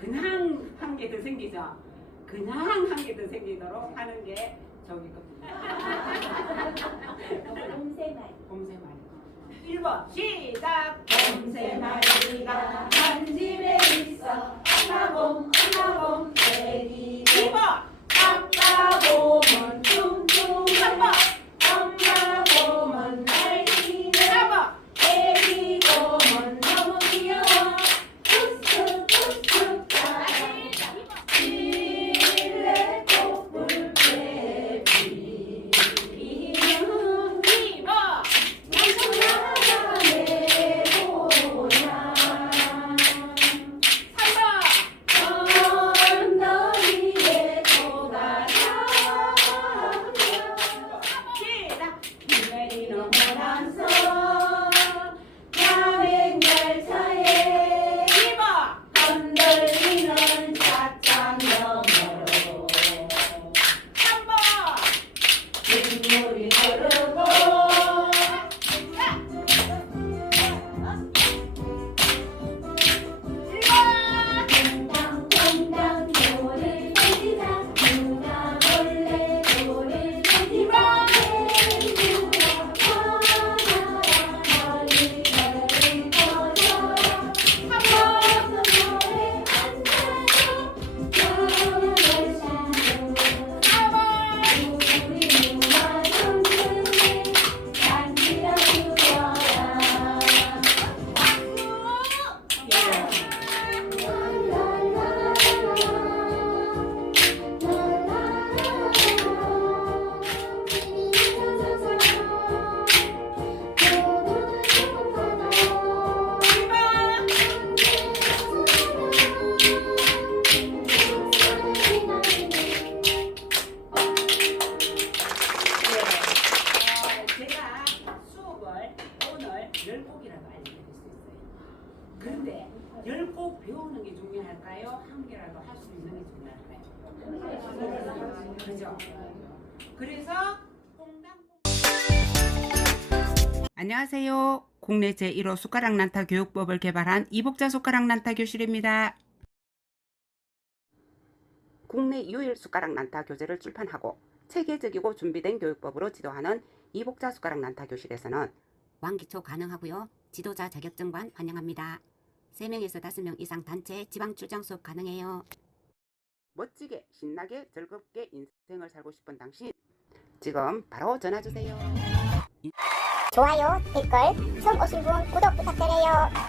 근황 한 개도 생기죠. 근황 한 개도 생기도록 하는 게 저기 겁니다. 봄새 말. 봄새 말. 1번 시작. 봄새말. 내리는 10곡이라도 알려드릴 수 있어요. 그런데 10곡 배우는 게 중요할까요? 한 개라도 할 수 있는 게 중요할까요? 그죠? 그래서 안녕하세요. 국내 제1호 숟가락 난타 교육법을 개발한 이복자 숟가락 난타 교실입니다. 국내 유일 숟가락 난타 교재를 출판하고 체계적이고 준비된 교육법으로 지도하는 이복자 숟가락 난타 교실에서는 왕기초 가능하고요. 지도자 자격증반 환영합니다. 3명에서 5명 이상 단체 지방 출장 수업 가능해요. 멋지게 신나게 즐겁게 인생을 살고 싶은 당신 지금 바로 전화 주세요. 좋아요, 댓글, 처음 오신 분 구독 부탁드려요.